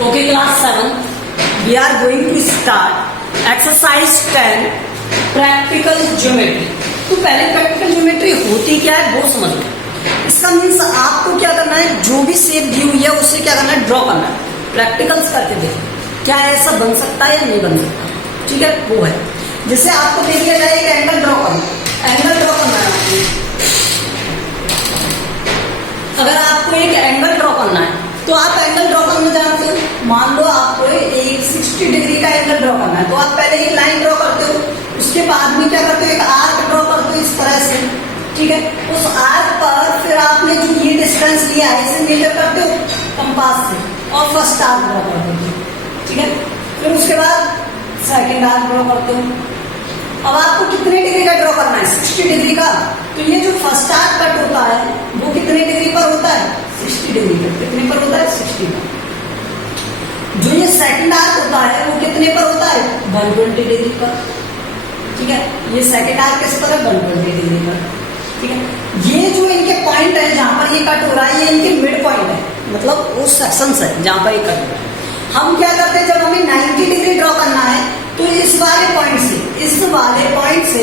Okay, class 7. We are going to start exercise 10 practical geometry. तो पहले practical geometry होती क्या है वो समझ लो। इसका मीन्स आपको क्या करना है, जो भी शेप दी हुई है उससे क्या करना है, ड्रॉ करना है। प्रैक्टिकल्स करके देखो क्या ऐसा बन सकता है या नहीं बन सकता। ठीक है, वो है जिससे आपको दे दिया जाए एक एंगल ड्रॉ करना। एंगल ड्रॉ करना है, अगर आपको एक एंगल ड्रॉ करना है तो आप एंगल ड्रॉ करना जानते हो। मान लो आपको एक 60 डिग्री का एंगल ड्रॉ करना है तो आप पहले एक लाइन ड्रॉ करते हो, उसके बाद में क्या करते हो, एक आर्क ड्रॉ करते हो इस तरह से। ठीक है, उस आर्क पर फिर आपने जो ये डिस्टेंस लिया है इसे मेजर करते हो कंपास से और फर्स्ट आर्क ड्रॉ करते हो। ठीक है, फिर उसके बाद सेकेंड आर्क ड्रॉ करते हो। अब आपको कितने डिग्री का ड्रॉ करना है, 60 डिग्री का। तो ये जो फर्स्ट आर्क कट होता है वो कितने डिग्री पर होता है, 60 डिग्री पर। कितने पर होता है, 60 पर। जो ये सेकंड आर्क होता है वो कितने पर होता है, 120 डिग्री पर। ठीक है, ये सेकंड आर्क किस पर है, 120 डिग्री पर। ठीक है, ये जो इनके पॉइंट है जहां पर ये कट हो रहा है ये इनके मिड पॉइंट है, मतलब वो सेक्शन है जहां पर ये कट हो रहा है। हम क्या करते हैं, जब हमें 90 डिग्री ड्रॉ करना है तो इस वाले पॉइंट से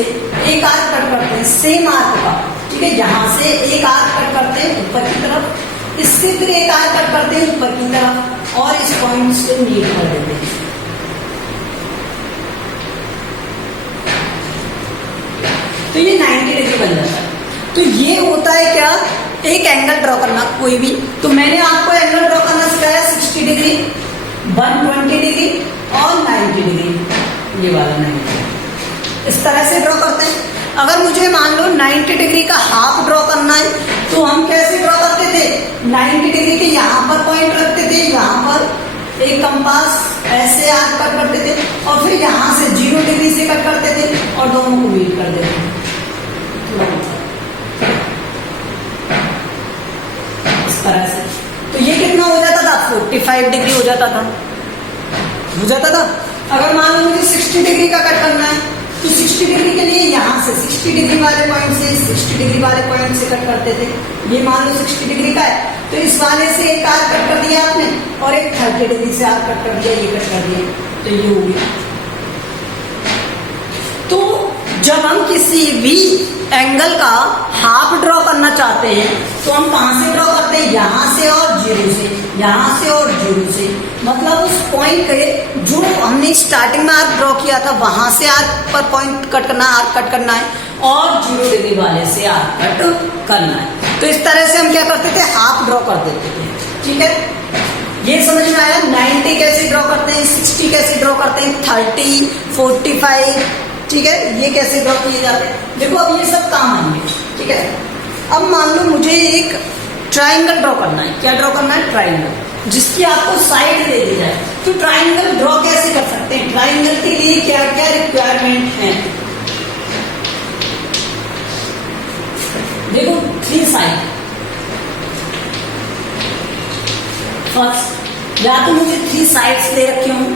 एक आर्क कट करते हैं, सेम आर्क का। ठीक है, यहां से एक आर्क कट करते हैं ऊपर की तरफ, इससे फिर एक आर्क कट करते हैं ऊपर की तरफ और इस पॉइंट से नीचे कर देते हैं। तो ये 90 डिग्री बन जाता है। तो ये होता है क्या, एक एंगल ड्रॉ करना कोई भी। तो मैंने आपको एंगल ड्रॉ करना सिखाया 60 डिग्री, 120 डिग्री और 90 डिग्री। ये वाला 90 इस तरह से ड्रॉ करते हैं। अगर मुझे मान लो 90 डिग्री का हाफ ड्रॉ करना है तो हम कैसे ड्रॉ करते थे, 90 डिग्री के यहाँ पर पॉइंट रखते थे, यहाँ पर एक कंपास ऐसे आर्क कट करते थे और फिर यहाँ से 0 डिग्री से कट करते थे और दोनों को मीट कर देते थे इस तरह से। तो ये कितना हो जाता था, 45 डिग्री हो जाता था। अगर मान लो मुझे 60 डिग्री का कट करना है तो 60 डिग्री के लिए यहाँ से 60 डिग्री वाले पॉइंट से 60 डिग्री वाले पॉइंट से कट करते थे। ये मान लो 60 डिग्री का है तो इस वाले से एक आर्क कट कर दिया आपने और एक 30 डिग्री से आर्क कट कर दिया, ये कट कर दिया, तो ये हो गया। तो जब हम किसी भी एंगल का हाफ ड्रॉ करना चाहते हैं तो हम कहां से ड्रॉ करते हैं, यहां से और 0 से, यहां से और 0 से। मतलब उस पॉइंट के जो हमने स्टार्टिंग में आर्क ड्रॉ किया था वहां से आर्क पर पॉइंट कट करना, आर्क कट करना है और 0 डिग्री वाले से आर्क कट करना है। तो इस तरह से हम क्या करते थे, हाफ ड्रॉ कर देते थे। ठीक है, ये समझ में आया। 90 कैसे ड्रॉ करते हैं, 60 कैसे ड्रॉ करते हैं, 30, 45, ठीक है, ये कैसे ड्रॉ किए जाते हैं। देखो अब ये सब काम आएंगे। ठीक है, अब मान लो मुझे एक ट्राइंगल ड्रॉ करना है। क्या ड्रॉ करना है, ट्राइंगल, जिसकी आपको साइड दे दी जाए। तो ट्राइंगल ड्रॉ कैसे कर सकते हैं, ट्राइंगल के लिए क्या क्या रिक्वायरमेंट है। देखो 3 साइड, फर्स्ट या तो मुझे 3 साइड्स दे रखे हूं,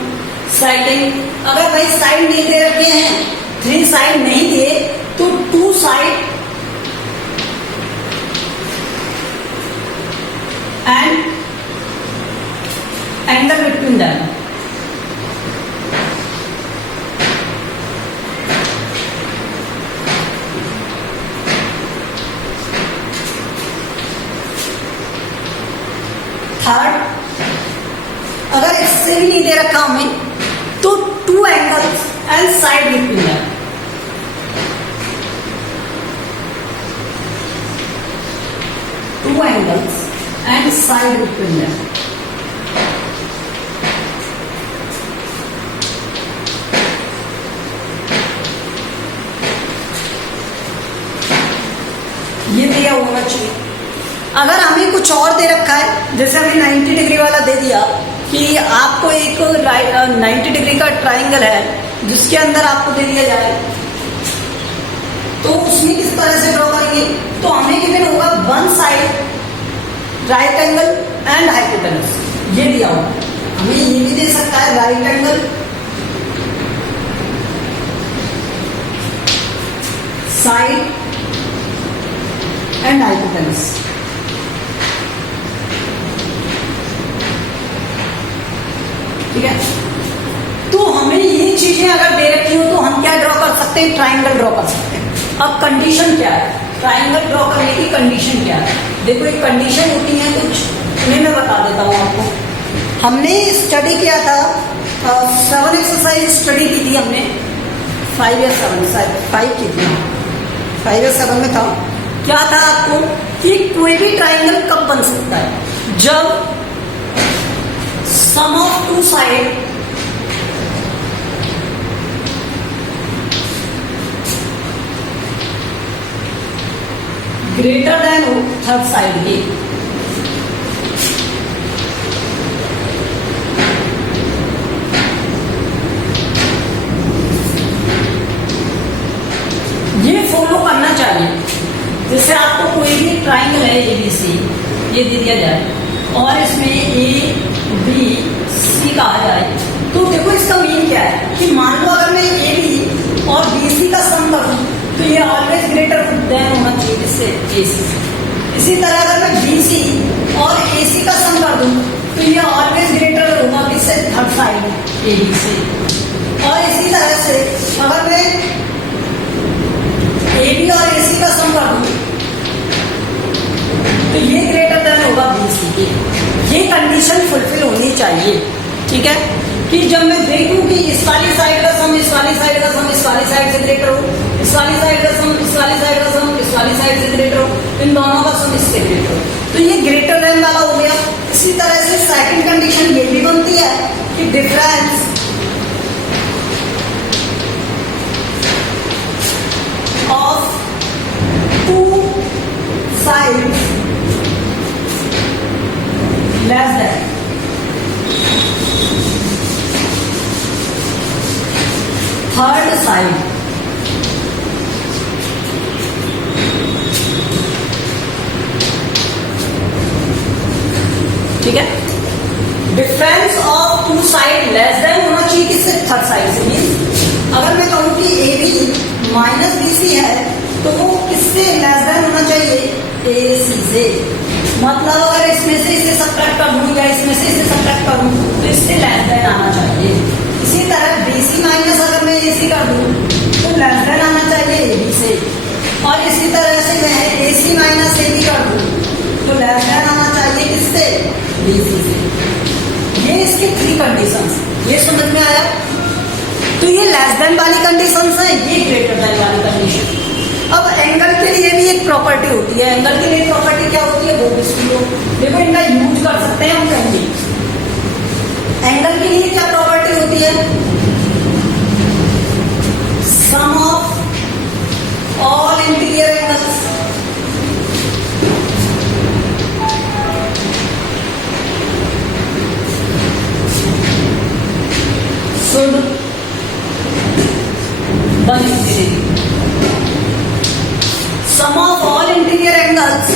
साइडिंग। अगर भाई साइड नहीं दे रखे हैं, 3 साइड नहीं दिए तो 2 side and angle between them. Third, अगर इससे भी नहीं दे रखा हमें तो 2 angles and side between them. Angles and side between them. ये दिया होना चाहिए। अगर हमें कुछ और दे रखा है, जैसे हमें 90 डिग्री वाला दे दिया कि आपको एक 90 डिग्री का ट्राइंगल है जिसके अंदर आपको दे दिया जाए, तो उसमें किस तरह से ड्रॉ करेंगे। तो हमें गिवन होगा 1 side right angle and hypotenuse, ये दिया होगा। हमें ये भी दे सकता है right angle, side and hypotenuse. ठीक है। तो हमें ये चीजें अगर दे रखी हो तो हम क्या ड्रॉ कर सकते हैं, ट्राइंगल ड्रॉ कर सकते हैं। अब कंडीशन क्या है, ट्राइंगल ड्रॉ करने की कंडीशन क्या है, देखो एक कंडीशन होती है कुछ, उन्हें मैं बता देता हूँ आपको। हमने स्टडी किया था 7 एक्सरसाइज स्टडी की थी हमने, 5 या 7 शायद 5 की थी, 5 या 7 में था। क्या था आपको कि कोई भी ट्राइंगल कब बन सकता है, जब sum of two side greater than हो थर्ड साइड की। ये फॉलो करना चाहिए। जैसे आपको कोई भी ट्राइंगल है ABC, ये दे दिया जाए और इसमें ABC कहा जाए, तो देखो इसका मीन क्या है कि मान लो अगर मैं AB और BC का सम करूं तो ये ऑलवेज ग्रेटर देन होना चाहिए इससे AC। इसी तरह अगर मैं BC और AC का सम कर दूं तो ये ऑलवेज ग्रेटर होगा किससे, थर्ड साइड AB से। और इसी तरह से अगर मैं AB और AC का सम कर दूं तो ये ग्रेटर देन होगा BC के। ये कंडीशन फुलफिल होनी चाहिए, ठीक है। कि जब मैं देखूं कि इस वाली साइड का सम इस वाली साइड का सम इस वाली साइड से ग्रेटर हो, इस वाली साइड का सम इस वाली साइड का सम इस वाली साइड से ग्रेटर हो, इन दोनों का सम इससे ग्रेटर हो, तो ये ग्रेटर देन वाला हो गया। इसी तरह से सेकंड कंडीशन ये भी बनती है कि difference of two sides less than third side. ठीक है, difference of two side less than होना चाहिए किससे, थर्ड साइड से। मीन अगर मैं कहूं कि AB माइनस BC है तो वो किससे लेस देन होना चाहिए, AC से। मतलब अगर इसमें से इसे सब्ट्रैक्ट कर दूं या इसमें से इसे सब्ट्रैक्ट करूं तो इससे लेस देन आना चाहिए। इसी तरह BC माइनस अगर मैं AC कर दूं तो लेस देन आना चाहिए AB से। और इसी तरह से मैं AC माइनस AB कर दूं तो लेस देन आना चाहिए किससे, BC से। ये इसकी 3 कंडीशंस, ये समझ में आया। तो ये लेस देन वाली कंडीशंस है, ये ग्रेटर देन वाली कंडीशन। अब एंगल के लिए भी एक प्रॉपर्टी होती है। एंगल के लिए प्रॉपर्टी क्या होती है, वो देखो इनका यूज कर सकते हैं हम कहीं। एंगल के लिए क्या प्रॉपर्टी होती है, sum of all interior angles should 180 degree. Sum of all interior angles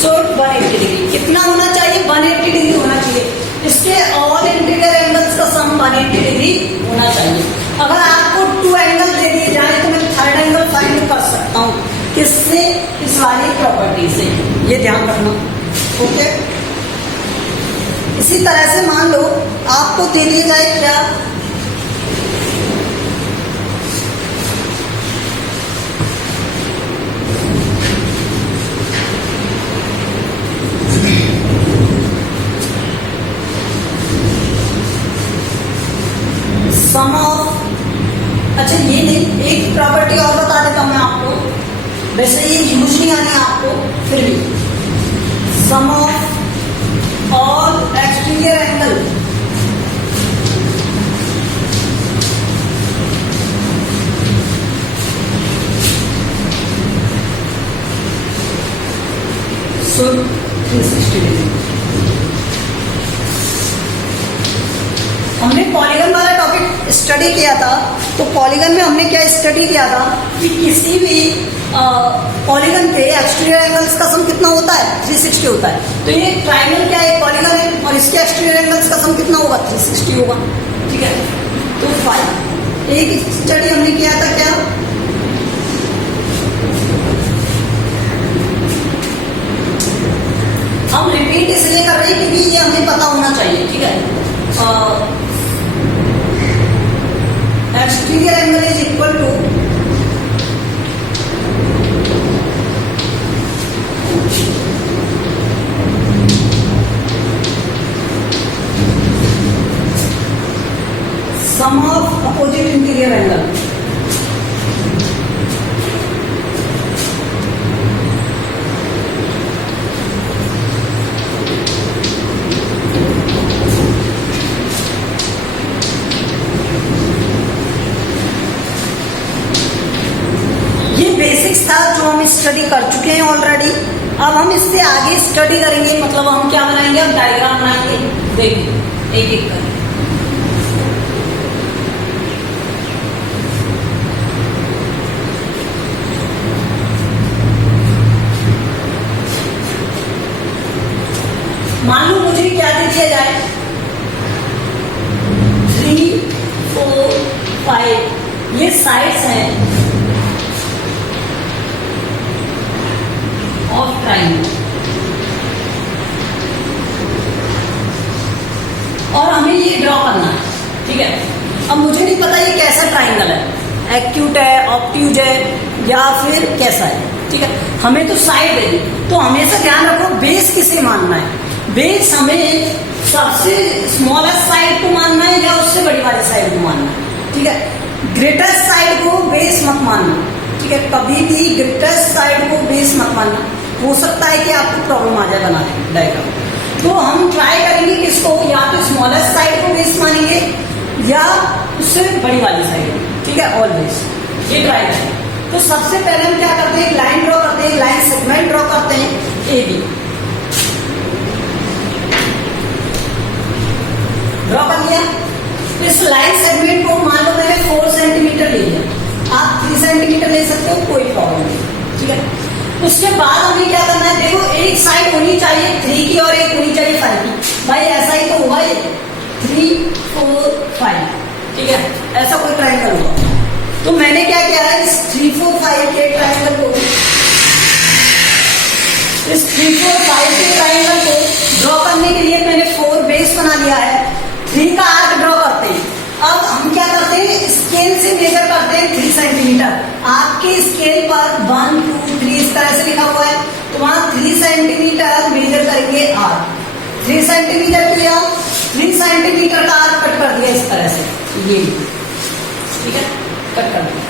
should 180 degree. कितना होना चाहिए, 180 डिग्री होना चाहिए। इसके ऑल इंटीरियर एंगल्स का सम 180 डिग्री होना चाहिए। अगर आपको 2 एंगल दे दिए जाए तो मैं थर्ड एंगल फाइंड कर सकता हूं किससे, इस वाली प्रॉपर्टी से। ये ध्यान रखना, ओके। इसी तरह से मान लो आपको दे दिया जाए क्या, सम ऑफ, अच्छा ये नहीं, एक प्रॉपर्टी और बता देता हूं मैं आपको, वैसे ये यूज नहीं आने आपको, फिर भी sum of all exterior angle should 360 degree. हमने पॉलीगन वाला टॉपिक स्टडी किया था, तो पॉलीगन में हमने क्या स्टडी किया था कि किसी भी पॉलीगन पे एक्सटीरियर एंगल्स का सम कितना होता है, 360 होता है। तो ये ट्राइंगल क्या है, पॉलीगन है, और इसके एक्सटीरियर एंगल्स का सम कितना होगा, 360 होगा। ठीक है, तो 5 एक स्टडी हमने किया था क्या, हम रिपीट इसलिए कर रहे हैं क्योंकि ये हमें पता होना चाहिए। ठीक है, exterior angle is equal to sum of opposite interior angle. ये बेसिक्स था जो हम स्टडी कर चुके हैं ऑलरेडी। अब हम इससे आगे स्टडी करेंगे, मतलब हम क्या बनाएंगे, अब डायग्राम बनाएंगे। देखिए एक एक करके। मान लो मुझे क्या दे दिया जाए, 3, 4, 5 ये साइड्स हैं ऑफ ट्राइंगल, और हमें ये ड्रॉ करना है। ठीक है, अब मुझे नहीं पता ये कैसा ट्राइंगल है, एक्यूट है, ऑब्ट्यूज है, या फिर कैसा है। ठीक है, हमें तो साइड देनी, तो हमेशा ध्यान रखो बेस किसे मानना है। बेस हमें सबसे स्मॉलेस्ट साइड को मानना है या उससे बड़ी वाली साइड को मानना है। ठीक है, ग्रेटेस्ट साइड को बेस मत मानना। ठीक है, कभी भी ग्रेटेस्ट साइड को बेस मत मानना, हो सकता है कि आपको प्रॉब्लम आ जाए बनाने डायग्राम। तो हम ट्राई करेंगे कि इसको या तो स्मॉलेस्ट साइड को बेस मानेंगे या उससे बड़ी वाली साइड। ठीक है, ऑलवेज ये ट्राई करें। तो सबसे पहले हम क्या करते हैं, एक लाइन ड्रॉ करते हैं, लाइन सेगमेंट ड्रॉ करते हैं ए बी। ड्रॉ कर लिया। इस लाइन सेगमेंट को मान लो मैंने 4 सेंटीमीटर ले लिया, आप 3 सेंटीमीटर ले सकते हो, कोई प्रॉब्लम नहीं। ठीक है, उसके बाद हमें क्या करना है, देखो एक साइड होनी चाहिए 3 की और एक होनी चाहिए 5 की। भाई ऐसा ही तो हुआ, ये 3, 4, 5। ठीक है, ऐसा कोई ट्राइंगल होगा। तो मैंने क्या किया है, इस 3, 4, 5 के ट्राइंगल को, इस 3, 4, 5 के ट्राइंगल को ड्रॉ करने के लिए मैंने 4 बेस बना लिया है। 3 का आर्क ड्रॉ करते हैं। अब हम क्या करते हैं, स्केल से मेजर करते हैं 3 सेंटीमीटर। आपके स्केल पर 1, 2, 3 इस तरह से लिखा हुआ है, तो वहां 3 सेंटीमीटर मेजर करेंगे आर्क। 3 सेंटीमीटर किया, 3 सेंटीमीटर का आर्क कट कर दिया इस तरह से, ये। ठीक है, कट कर दिया।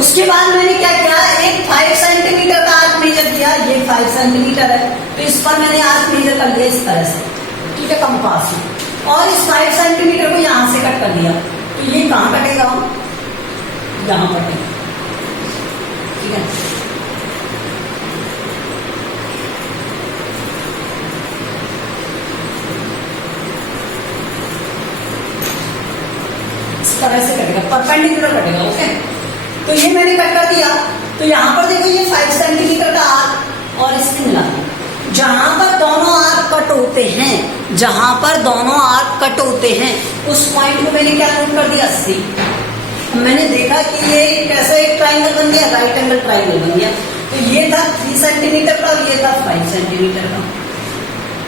उसके बाद मैंने क्या किया, एक 5 सेंटीमीटर का आर्क मेजर किया, ये 5 सेंटीमीटर है, तो इस पर मैंने आर्क मेजर कर लिया इस तरह से। ठीक है, कंपास में, और इस 5 सेंटीमीटर को यहां से कट कर दिया, तो ये कहां कटेगा, यहां कटेगा। ठीक है, इस तरह से कटेगा, परपेंडिकुलर कटेगा। ओके, तो ये मैंने कट कर दिया। तो यहां पर देखो ये 5 सेंटीमीटर का आर्क और इससे मिला दिया। जहां पर दोनों आर्क कट होते हैं, जहां पर दोनों आर्क कट होते हैं, उस पॉइंट को मैंने क्या नोट कर दिया, C। मैंने देखा कि ये कैसा एक ट्राइंगल बन गया, राइट एंगल ट्राइंगल बन गया। तो ये था 3 सेंटीमीटर का और ये था 5 सेंटीमीटर का।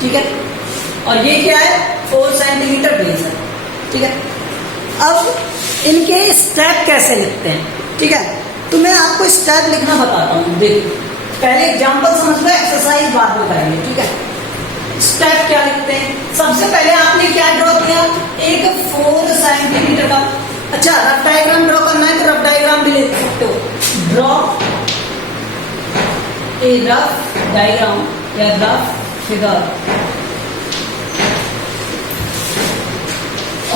ठीक है, और ये क्या है, 4 सेंटीमीटर बेस है। ठीक है, अब इनके स्टेप कैसे लिखते हैं। ठीक है, तो मैं आपको स्टेप लिखना बताता हूँ। देखो, पहले एग्जांपल समझ लो, एक्सरसाइज बाद में करेंगे। ठीक है, स्टेप क्या लिखते हैं, सबसे पहले आपने क्या ड्रॉ किया, एक 4 सेंटीमीटर का। अच्छा, रफ डायग्राम ड्रॉ करना है तो रफ डायग्राम भी ले सकते हो। ड्रॉ ए रफ डायग्राम या rough figure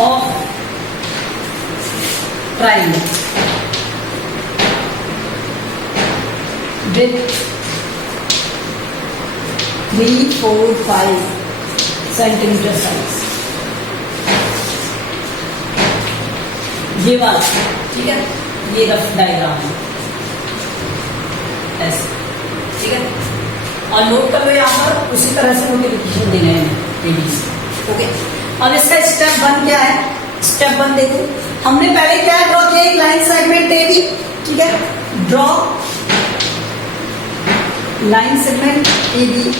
of triangle with 3, 4, 5 centimetre size, ये वाला। ठीक है, ये रफ डायग्राम है ऐसे। ठीक है, और नोट कर लो यहाँ पर, उसी तरह से नोटिफिकेशन देने हैं। ओके, अब इसका स्टेप 1 क्या है, स्टेप 1 देखो, हमने पहले क्या ड्रॉ किया, एक लाइन सेगमेंट ए बी। ठीक है, draw line segment A B.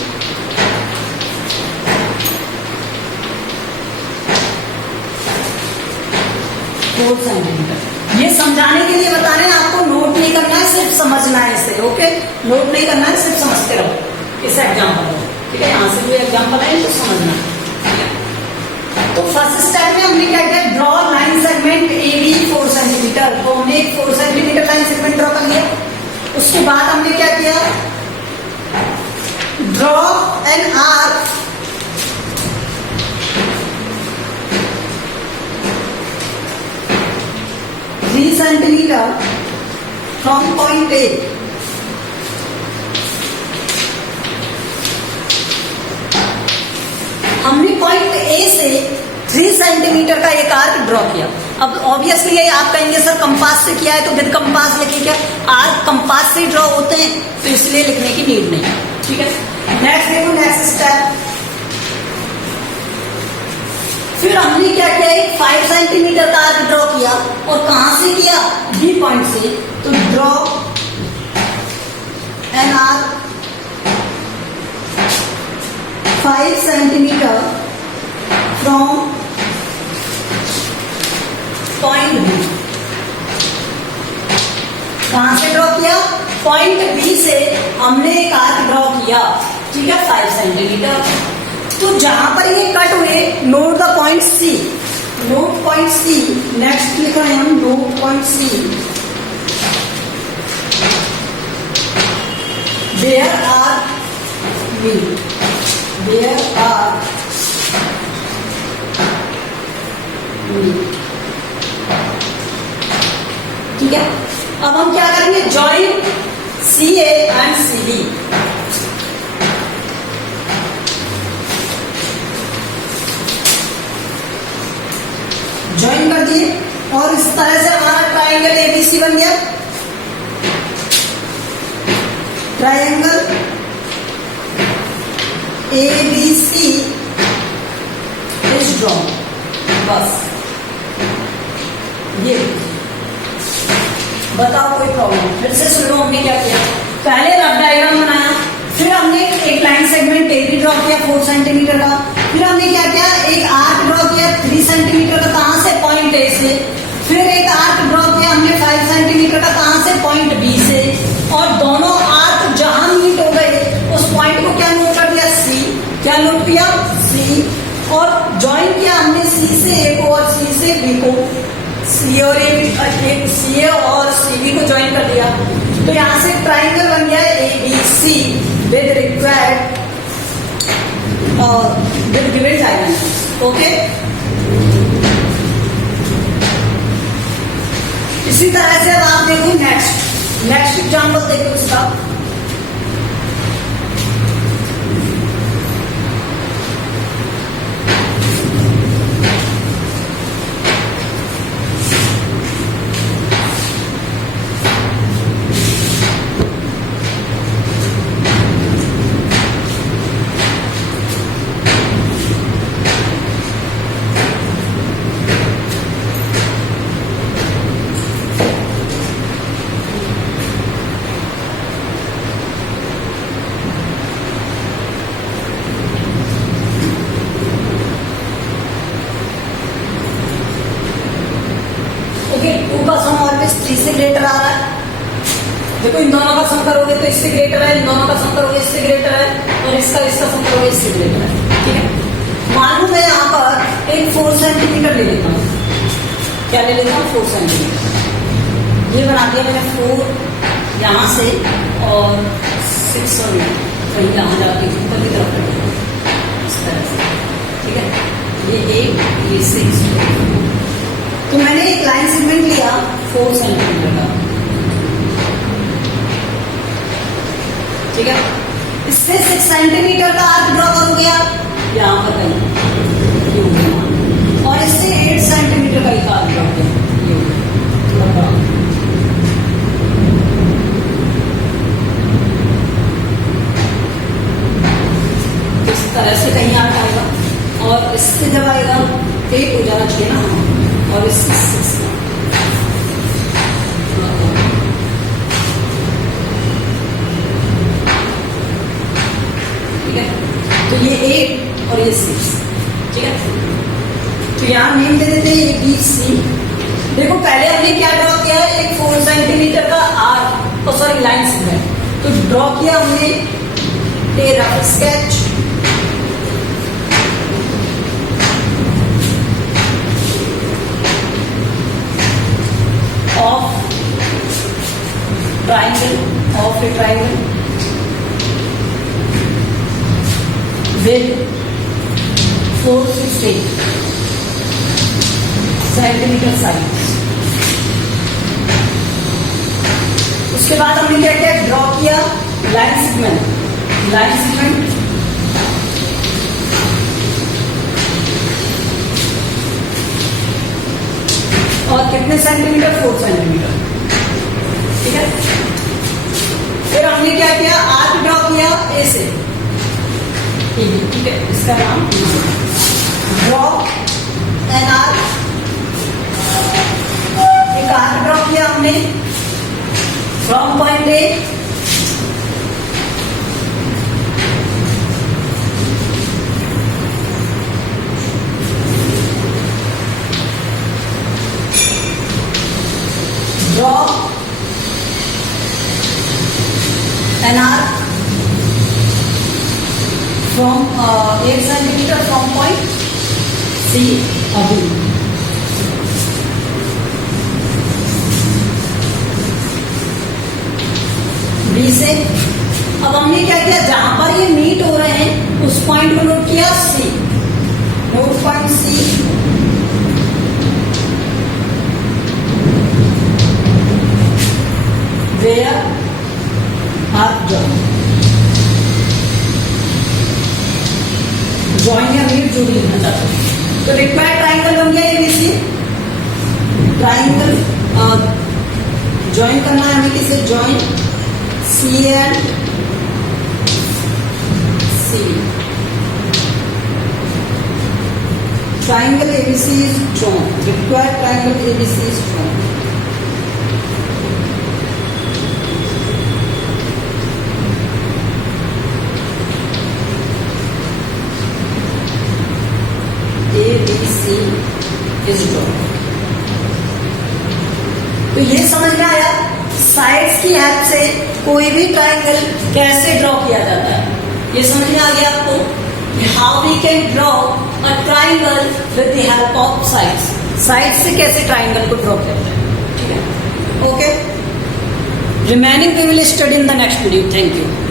4 centimetre. ये समझाने के लिए बता रहे हैं, आपको नोट नहीं करना है, सिर्फ समझना है इसे। ओके, नोट नहीं करना है, सिर्फ समझते रहो इस एग्जाम्पल को। ठीक है, यहाँ से कोई एग्जाम्पल है तो समझना। तो फर्स्ट स्टेप में हमने क्या किया, draw line segment A B 4 centimetre. तो हमने एक 4 सेंटीमीटर लाइन सेगमेंट ड्रॉ कर लिया। उसके बाद हमने क्या किया, draw an arc centimetre from point A. हमने पॉइंट ए से 3 सेंटीमीटर का एक आर्क ड्रॉ किया। अब ऑब्वियसली आप कहेंगे सर कंपास से किया है तो विद कंपास लिखिए, क्या आर्क कंपास से ड्रॉ होते हैं, तो इसलिए लिखने की नीड नहीं। ठीक है, नेक्स्ट देखो, नेक्स्ट स्टेप। फिर हमने क्या किया, एक 5 सेंटीमीटर का आर्क ड्रॉ किया। और कहां से किया, बी पॉइंट से। तो draw an arc 5 centimetre from point B. कहां से ड्रॉ किया, पॉइंट बी से हमने एक आर्क ड्रॉ किया। ठीक है, 5 सेंटीमीटर। तो जहां पर ये कट हुए, note the point C. Note point C, next लिख रहे हैं हम, note point C. There are B, there are B. ठीक है, अब हम क्या करेंगे, join C A and C B. Join कर दिए और इस तरह से हमारा ट्राइंगल एबीसी बन गया। Triangle ABC is drawn. बस ये बताओ कोई प्रॉब्लम, फिर से सुनो। हमने क्या किया, पहले रफ डायग्राम बनाया, फिर हमने एक line segment A B draw किया 4 सेंटीमीटर का। फिर हमने क्या किया, एक आर्क ड्रॉ किया 3 सेंटीमीटर का, कहां से, पॉइंट ए से। फिर एक आर्क ड्रॉ किया हमने 5 सेंटीमीटर का, कहां से, पॉइंट बी से। और दोनों आर्क जहां मीट हो गए उस पॉइंट को क्या नोट कर दिया, सी। क्या नोट किया, सी। और ज्वाइन किया हमने सी से ए को और सी से बी को। सी और सी और सी बी को ज्वाइन कर दिया। तो यहां से ट्राइंगल बन गया A B C with required with given dimensions. Okay, इसी तरह से अब आप देखो नेक्स्ट एग्जांपल देखो इसका। इससे ग्रेटर आ रहा है, देखो इन दोनों का सम करोगे तो इससे ग्रेटर है, इन दोनों का सम करोगे इससे ग्रेटर है, और इसका सम करोगे इससे ग्रेटर है। ठीक है, मान लो मैं यहाँ पर एक 4 सेंटीमीटर ले लेता हूँ। क्या ले लेता हूँ, 4 सेंटीमीटर। ये बना दिया मैंने 4 यहाँ से और 6 और कहीं यहाँ जाके ऊपर की तरफ इस तरह से। ठीक है, ये 8 ये 6। तो मैंने एक लाइन सेगमेंट लिया 4 सेंटीमीटर का। ठीक है, इससे 6 सेंटीमीटर का आर्क ड्रॉ करोगे आप यहाँ पर कहीं, और इससे 8 सेंटीमीटर का एक आर्क ड्रॉ किया, थोड़ा बड़ा। इस तरह से कहीं आर्क आएगा, और इससे जब आएगा 8 हो जाना चाहिए ना, और इससे 6 का। ठीक है, तो ये 8 और ये 6। ठीक है, तो यहाँ नेम दे देते हैं ABC। देखो पहले हमने क्या ड्रॉ किया है, एक 4 सेंटीमीटर का आर्क, सॉरी लाइन सेगमेंट, तो ड्रॉ किया हमने ए rough sketch of a triangle with 460 centimetre size. उसके बाद हमने क्या किया, ड्रॉ किया लाइन सेगमेंट और कितने सेंटीमीटर, 4 सेंटीमीटर, ठीक है। फिर हमने क्या किया, आर्क ड्रॉ किया ए से, ठीक है, इसका नाम ड्रॉ एन आर्क। एक आर्क ड्रॉ किया हमने from point A draw an arc from 8 centimeter from point C above. B से अब हमने क्या किया, जहां पर ये मीट हो रहे हैं उस पॉइंट को नोट किया C, note point C, where arc join या मीट जो भी लिखना चाहते हैं। तो रिक्वायर्ड ट्राइंगल बन गया एबीसी। ट्राइंगल ज्वाइन करना है हमें, किसे, join C and C. Triangle ABC is drawn, required triangle ABC is drawn. ABC is drawn। तो ये समझ में आया साइड्स की हेल्प से कोई भी ट्राइंगल कैसे ड्रॉ किया जाता है। ये समझ में आ गया आपको how we can draw a triangle with the help of sides. Side से कैसे ट्राइंगल को ड्रॉ करते हैं, ठीक है। Okay, remaining we will study in the next video. Thank you.